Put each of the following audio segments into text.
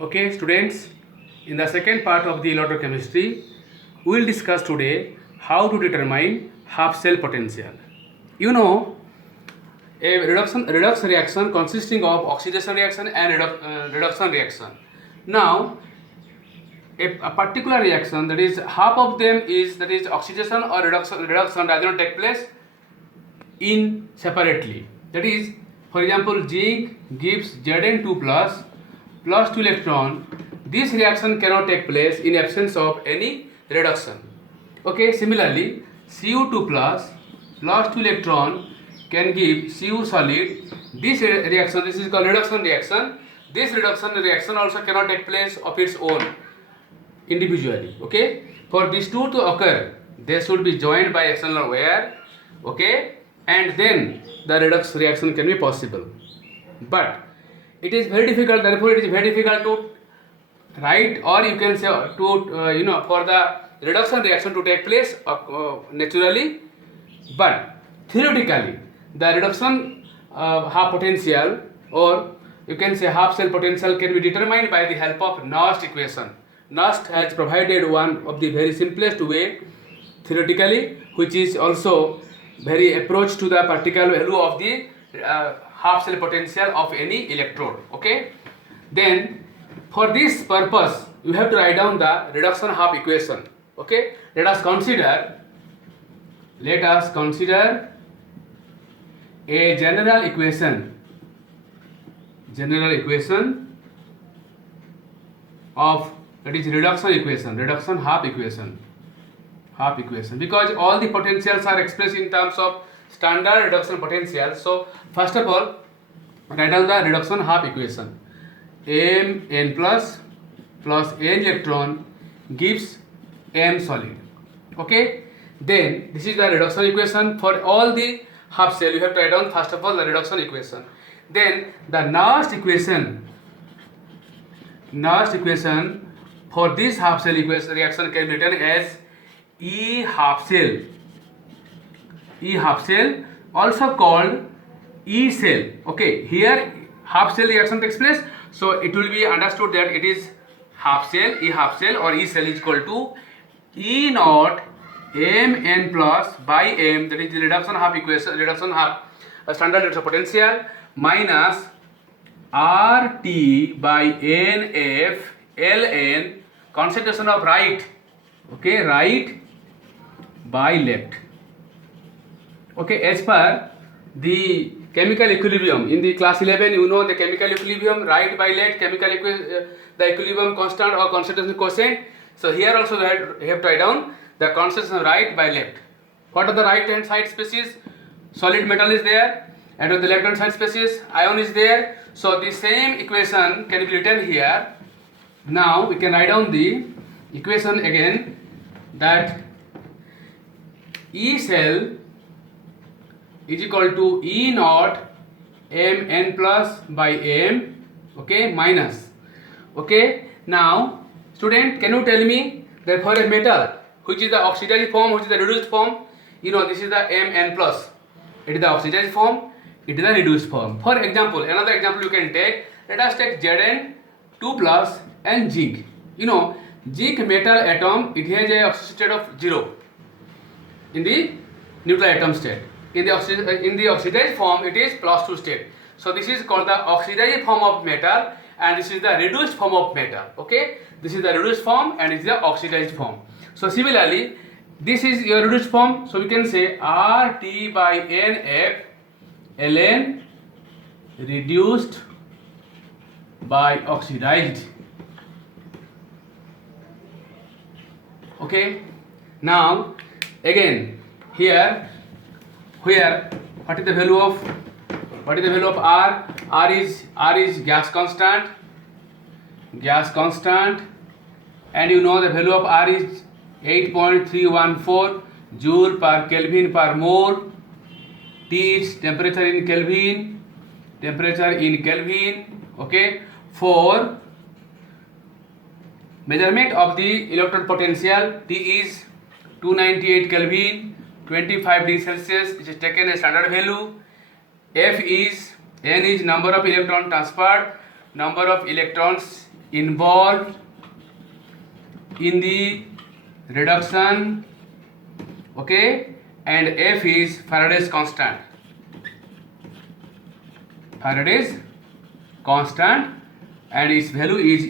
Okay, students, in the second part of the electrochemistry, we will discuss today how to determine half cell potential. You know, a redox reaction consisting of oxidation reaction and reduction reaction. Now, a particular reaction, that is half of them is, that is oxidation or reduction does not take place in separately. That is, for example, zinc gives Zn2 plus 2 electron. This reaction cannot take place in absence of any reduction. Okay, similarly, Cu2 plus 2 electron can give Cu solid. This reaction, this is called reduction reaction. This reduction reaction also cannot take place of its own individually. Okay, for these two to occur, they should be joined by external wire. Okay, and then the redox reaction can be possible, but it is very difficult. Therefore, it is very difficult to write, or you can say to for the reduction reaction to take place naturally, but theoretically the reduction half potential, or you can say half cell potential, can be determined by the help of Nernst equation. Nernst has provided one of the very simplest way theoretically, which is also very approach to the particular value of the half cell potential of any electrode. Okay, then for this purpose you have to write down the reduction half equation. Okay, let us consider a general equation of, that is reduction half equation, because all the potentials are expressed in terms of standard reduction potential. So first of all, write down the reduction half equation. Mn plus n electron gives M solid. Okay, then this is the reduction equation for all the half cell. You have to write down first of all the reduction equation. Then the Nernst equation for this half cell reaction can be written as E half cell, also called E cell. Okay, here half cell reaction takes place, so it will be understood that it is half cell, E half cell, or E cell is equal to E naught Mn plus by M, that is the reduction half standard reduction potential, minus RT by NF Ln, concentration of right. Okay, right by left. Okay, as per the chemical equilibrium in the class 11, you know the chemical equilibrium, right by left, the equilibrium constant or concentration quotient. So here also you have to write down the concentration of right by left. What are the right hand side species? Solid metal is there, and on the left hand side species ion is there. So the same equation can be written here. Now we can write down the equation again, that E cell is equal to E naught Mn plus by M, okay, minus. Okay, now student, can you tell me that for a metal which is the oxidized form, which is the reduced form, you know this is the Mn plus, it is the oxidized form, it is the reduced form. For example, another example you can take, let us take Zn2 plus and zinc. You know, zinc metal atom, it has a oxidation state of 0 in the neutral atom state. In the oxidized form, it is +2 state. So this is called the oxidized form of metal, and this is the reduced form of metal. Okay, this is the reduced form and this is the oxidized form. So similarly, this is your reduced form. So we can say RT by NF Ln reduced by oxidized. Okay, now again here, where what is the value of R? R is gas constant, and you know the value of R is 8.314 joule per Kelvin per mole. T is temperature in Kelvin. Okay, for measurement of the electron potential, T is 298 Kelvin, 25 degrees Celsius. It is taken as standard value. N is number of electron transferred, number of electrons involved in the reduction, okay, and F is Faraday's constant. Faraday's constant, and its value is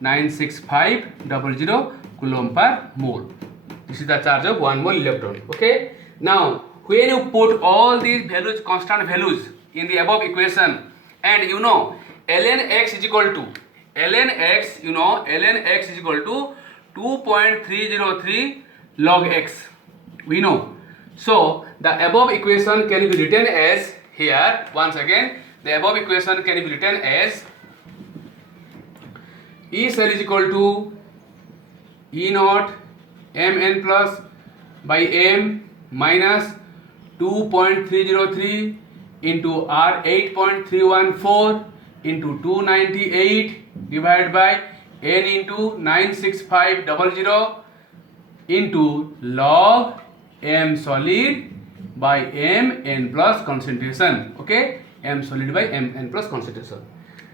96500 coulomb per mole. This is the charge of 1 mole electron. Okay. Now when you put all these values, constant values, in the above equation, and ln x is equal to ln x is equal to 2.303 log x, we know. So the above equation can be written as, here once again, the above equation can be written as E cell is equal to E naught mn plus by m minus 2.303 into R 8.314 into 298 divided by n into 96500 into log m solid by m n plus concentration. Okay, m solid by m n plus concentration.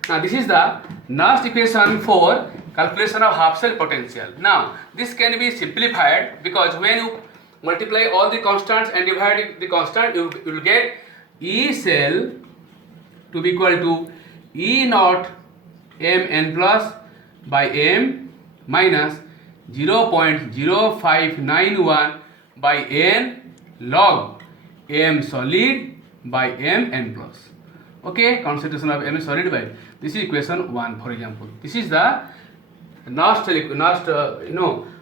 Now this is the last equation for calculation of half cell potential. Now this can be simplified, because when you multiply all the constants and divide the constant, you will get E cell to be equal to E naught mn plus by m minus 0.0591 by n log m solid by m n plus. Okay, concentration of m solid by, this is equation 1, for example. This is the last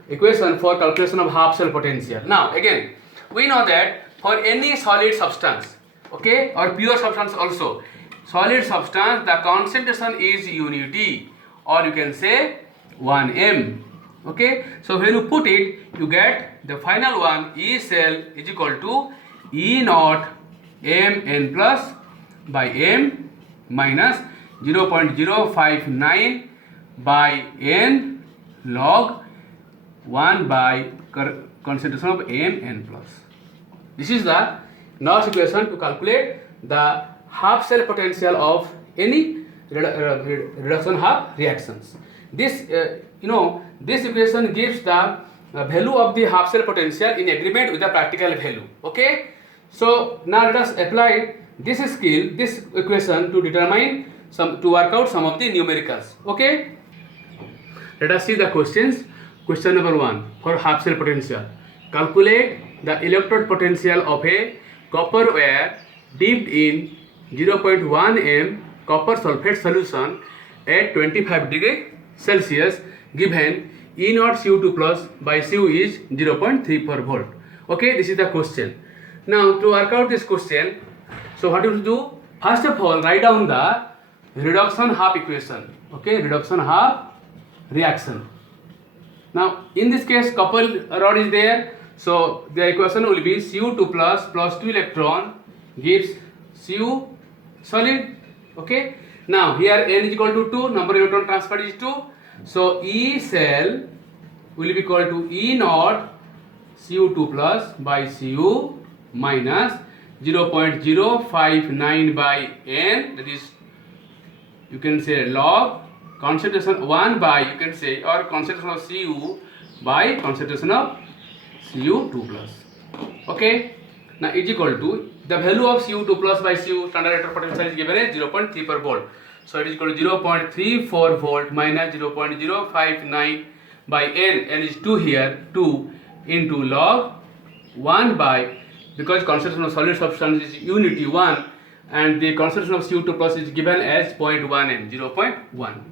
equation for calculation of half cell potential. Now again, we know that for any solid substance, okay, or pure substance also, solid substance, the concentration is unity, or you can say 1m. Okay, so when you put it, you get the final one, E cell is equal to E naught mn plus by m minus 0.059 by n log 1 by concentration of m n plus. This is the last equation to calculate the half cell potential of any reduction half reactions. This this equation gives the value of the half cell potential in agreement with the practical value. Okay, so now let us apply this skill, this equation, to determine to work out some of the numericals. Okay, let us see the questions. Question number 1 for half cell potential. Calculate the electrode potential of a copper wire dipped in 0.1 m copper sulfate solution at 25 degree Celsius, given E naught Cu2 plus by Cu is 0.34 volt. Okay, this is the question. Now to work out this question, so what you will do? First of all, write down the reduction half equation. Okay, reduction half reaction. Now in this case, copper rod is there, so the equation will be Cu2 plus 2 electron gives Cu solid. Okay, now here n is equal to 2, number of electron transferred is 2, so E cell will be equal to E naught Cu2 plus by Cu minus 0.059 by n, that is, you can say log concentration 1 by, you can say, or concentration of Cu by concentration of Cu2 plus. Okay, now is equal to the value of Cu2 plus by Cu, standard electrode potential is given as 0.34 volt. So it is equal to 0.34 volt minus 0.059 by n is 2 here, 2 into log 1 by, because concentration of solid substance is unity 1 and the concentration of Cu2 plus is given as 0.1 n, 0.1.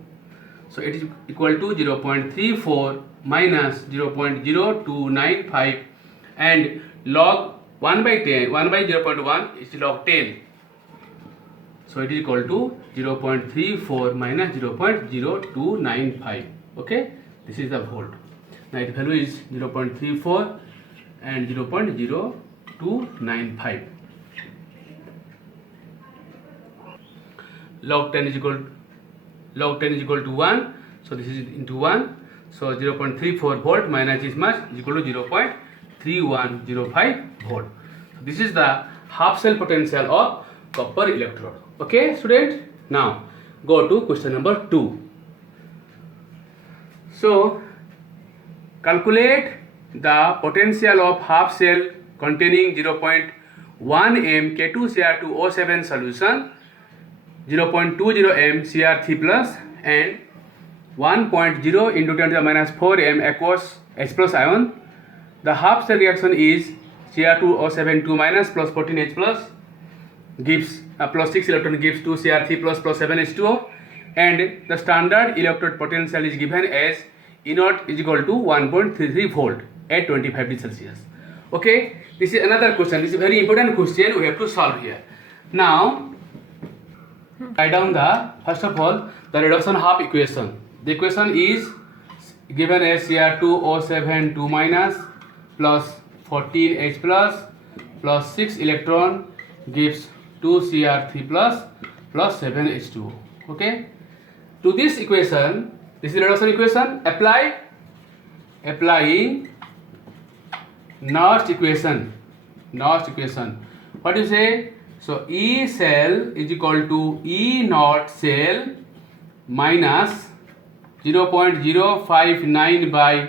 So it is equal to 0.34 minus 0.0295 and log 1 by 10, 1 by 0.1 is log 10. So it is equal to 0.34 minus 0.0295. Okay, this is the volt. Now its value is 0.34 and 0.0295. Log 10 is equal to 1. So this is into 1. So 0.34 volt minus this much is equal to 0.3105 volt. So this is the half cell potential of copper electrode. Okay, students. Now go to question number 2. So calculate the potential of half cell containing 0.1 m K2Cr2O7 solution, 0.20 m Cr3 plus and 1.0 into 10 to the minus 4 m aqueous H plus ion. The half cell reaction is Cr2O7 2 minus plus 14 H plus gives plus 6 electron gives 2 Cr3 plus 7 H2O, and the standard electrode potential is given as E naught is equal to 1.33 volt at 25 degrees Celsius. Okay, this is another question. This is a very important question we have to solve here. Now write down the first of all the reduction half equation. The equation is given as Cr2O7 2 minus plus 14 H plus 6 electron gives 2 Cr3 plus 7 H2O. Okay, to this equation, this is reduction equation, applying Nernst equation. What do you say? So E cell is equal to E naught cell minus 0.059 by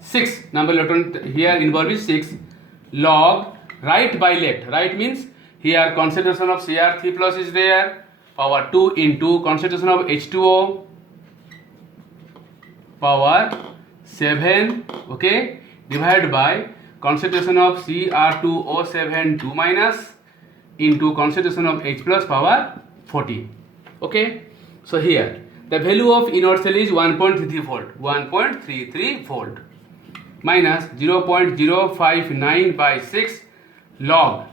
6, number of electron here involved is 6, log right by left. Right means here concentration of Cr3 plus is there, power 2 into concentration of H2O power 7, okay, divided by concentration of Cr2O7 2 minus into concentration of H plus power 14. Okay, so here the value of E naught cell is 1.33 volt minus 0.059 by 6 log.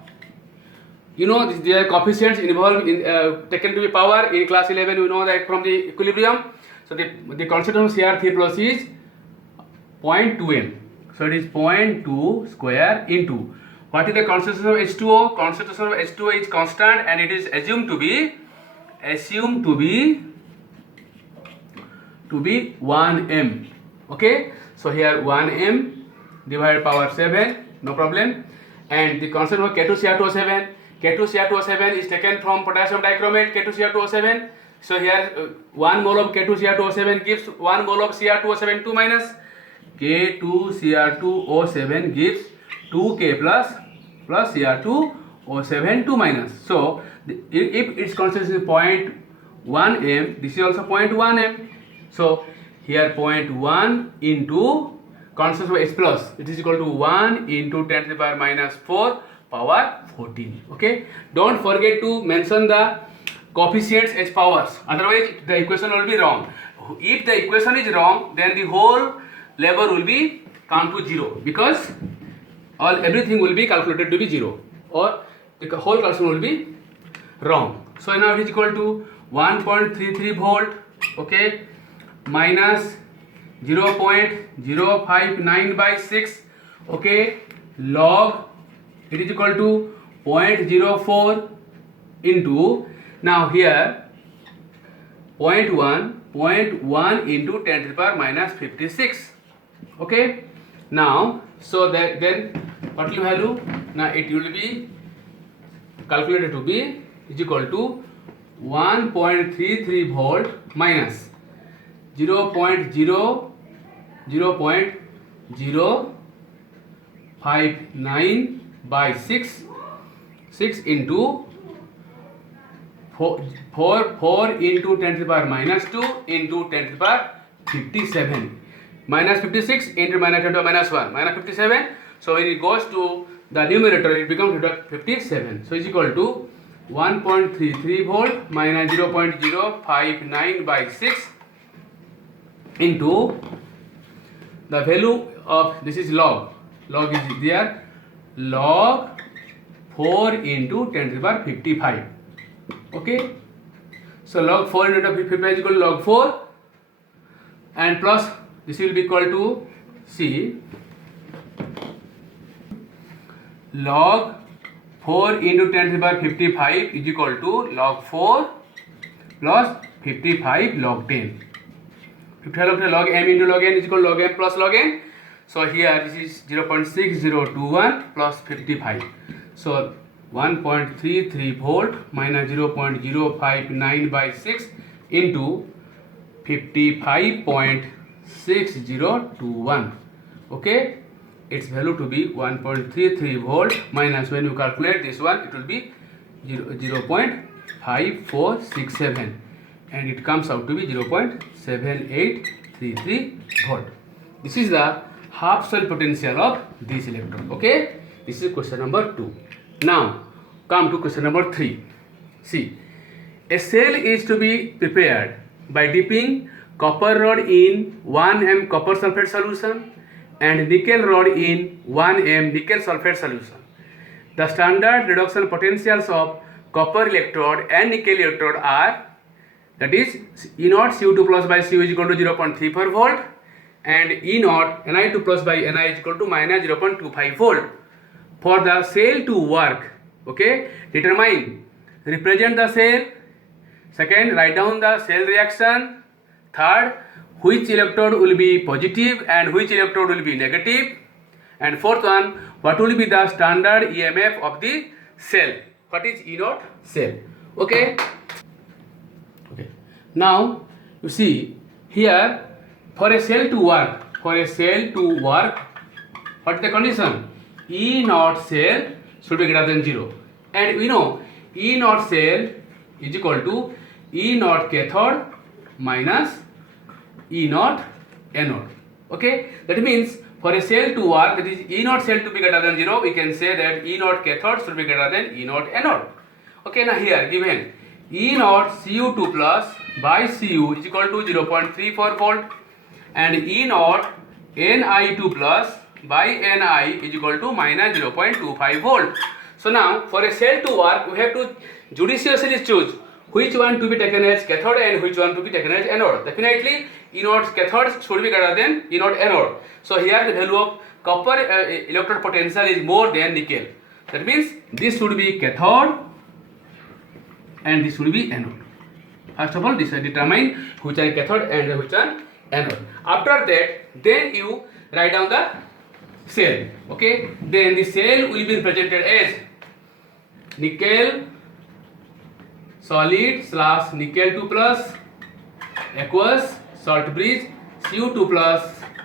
You know there are coefficients involved in taken to be power in class 11. We know that from the equilibrium. So the concentration of Cr3 plus is 0.2 m. So it is 0.2 square into what is the concentration of H2O? Concentration of H2O is constant and it is assumed to be 1 m. Okay, so here 1 m divided power 7, no problem. And the concentration of K2Cr2O7, K2Cr2O7 is taken from potassium dichromate K2Cr2O7. So here 1 mole of K2Cr2O7 gives 1 mole of Cr2O7 2 minus. K2Cr2O7 gives 2K plus Cr2O7 2 minus. So if its concentration is 0.1 m, this is also 0.1 m. So here 0.1 into concentration of H plus, it is equal to 1 into 10 to the power minus 4 power 14. Okay, don't forget to mention the coefficients as powers, otherwise the equation will be wrong. If the equation is wrong, then the whole lever will be come to 0 because everything will be calculated to be 0 or the whole calculation will be wrong. So now it is equal to 1.33 volt, okay, minus 0.059 by 6, okay, log it is equal to 0.04 into, now here 0.1 into 10 to the power minus 56. Okay, now so that then what will value? Now it will be calculated to be is equal to 1.33 volt minus 0.059 by 6 into 4 into 10 to the power minus 2 into 10 to the power 57. Minus 56 into minus 10 to the minus 1 minus 57. So when it goes to the numerator, it becomes 57. So it's equal to 1.33 volt minus 0.059 by 6 into the value of this is log is there, log 4 into 10 to the power 55. Okay, so log 4 into 55 is equal to log 4 and plus this will be equal to C log 4 into 10 to the power 55 is equal to log 4 plus 55 log 10. 55 log m into log n is equal to log m plus log n. So here this is 0.6021 plus 55. So 1.33 volt minus 0.059 by 6 into 55.6 6021. Okay, its value to be 1.33 volt minus, when you calculate this one, it will be 0.5467, and it comes out to be 0.7833 volt. This is the half cell potential of this electrode. Okay, this is question number 2. Now come to question number 3. See, a cell is to be prepared by dipping copper rod in 1 m copper sulfate solution and nickel rod in 1 m nickel sulfate solution. The standard reduction potentials of copper electrode and nickel electrode are, that is, E naught Cu2 plus by Cu is equal to 0.34 volt, and E naught Ni2 plus by Ni is equal to minus 0.25 volt. For the cell to work, okay, determine, represent the cell. Second, write down the cell reaction. Third, which electrode will be positive and which electrode will be negative. And fourth one, what will be the standard EMF of the cell? What is E naught cell? Okay. Okay. Now you see here, for a cell to work, what is the condition? E naught cell should be greater than 0, and we know E naught cell is equal to E naught cathode minus E naught anode. Okay, that means for a cell to work, that is E naught cell to be greater than 0, we can say that E naught cathode should be greater than E naught anode. Okay, now here given E naught Cu2 plus by Cu is equal to 0.34 volt, and E naught Ni2 plus by Ni is equal to minus 0.25 volt. So now for a cell to work, we have to judiciously choose which one to be taken as cathode and which one to be taken as anode. Definitely E naught cathode should be greater than E naught anode. So here the value of copper electrode potential is more than nickel. That means this should be cathode and this should be anode. First of all, this will determine which one cathode and which one anode. After that, then you write down the cell. Okay, then the cell will be represented as nickel solid slash nickel 2 plus aqueous salt bridge Cu2 plus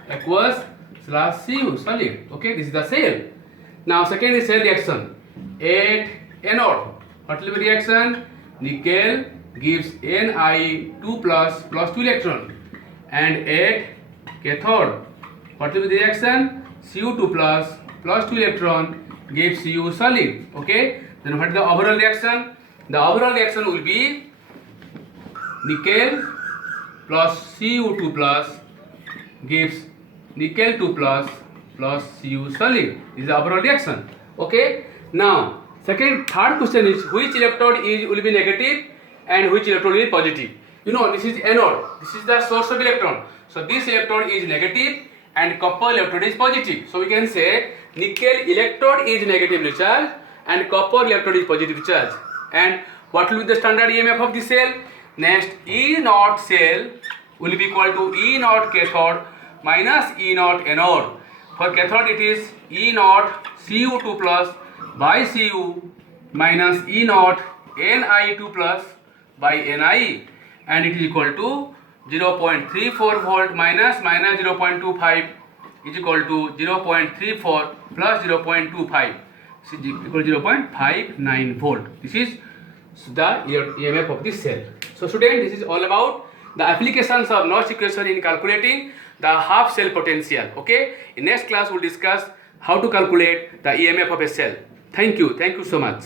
aqueous slash Cu solid. Okay, this is the cell. Now second is cell reaction at anode. What will be reaction? Nickel gives Ni2 plus 2 electron, and at cathode, what will be the reaction? Cu2 plus 2 electron gives Cu solid. Okay, then what is the overall reaction? The overall reaction will be nickel plus Cu2 plus gives nickel 2 plus Cu solid. This is the overall reaction. Okay, now third question is which electrode will be negative and which electrode will be positive. You know, this is anode, this is the source of electron. So this electrode is negative and copper electrode is positive. So we can say nickel electrode is negatively charged and copper electrode is positively charged. And what will be the standard EMF of the cell? Next, E naught cell will be equal to E naught cathode minus E naught anode. For cathode it is E naught Cu2 plus by Cu minus E naught Ni2 plus by Ni, and it is equal to 0.34 volt minus 0.25 is equal to 0.34 plus 0.25 is equal to 0.59 volt. This is the EMF of the cell. So student, this is all about the applications of Nernst equation in calculating the half cell potential. Okay, in next class we'll discuss how to calculate the EMF of a cell. Thank you so much.